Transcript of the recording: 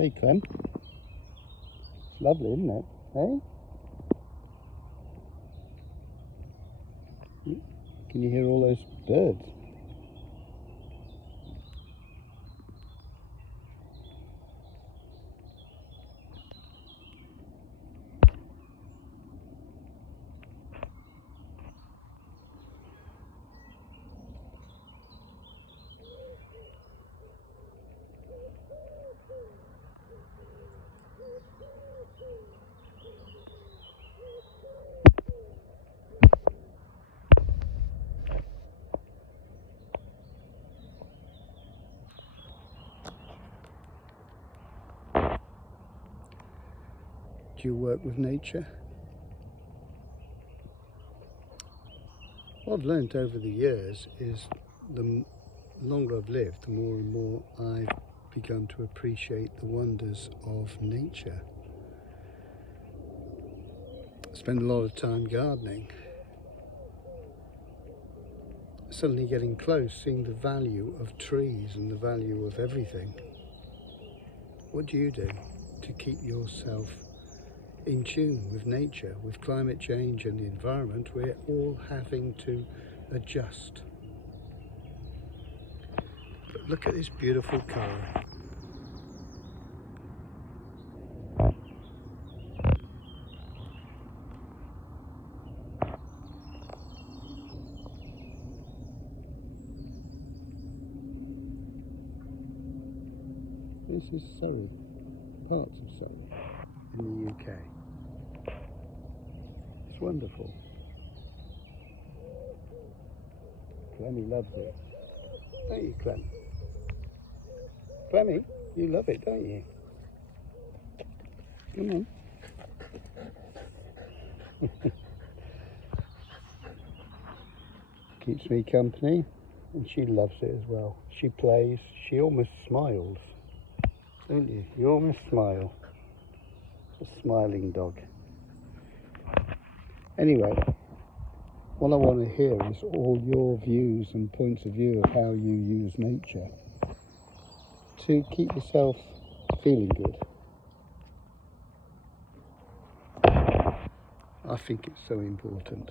Hey Clem, it's lovely, isn't it? Hey? Can you hear all those birds? Do you work with nature? What I've learnt over the years is the longer I've lived, the more and more I've begun to appreciate the wonders of nature. I spend a lot of time gardening. Suddenly getting close, seeing the value of trees and the value of everything. What do you do to keep yourself in tune with nature, with climate change and the environment? We're all having to adjust. But look at this beautiful colour. This is Surrey, parts of Surrey in the UK. It's wonderful. Clemmy loves it. Don't you, Clem? Clemmy, you love it, don't you? Come on. Keeps me company, and she loves it as well. She plays, she almost smiles, don't you? You almost smile. A smiling dog. Anyway, what I want to hear is all your views and points of view of how you use nature to keep yourself feeling good. I think it's so important.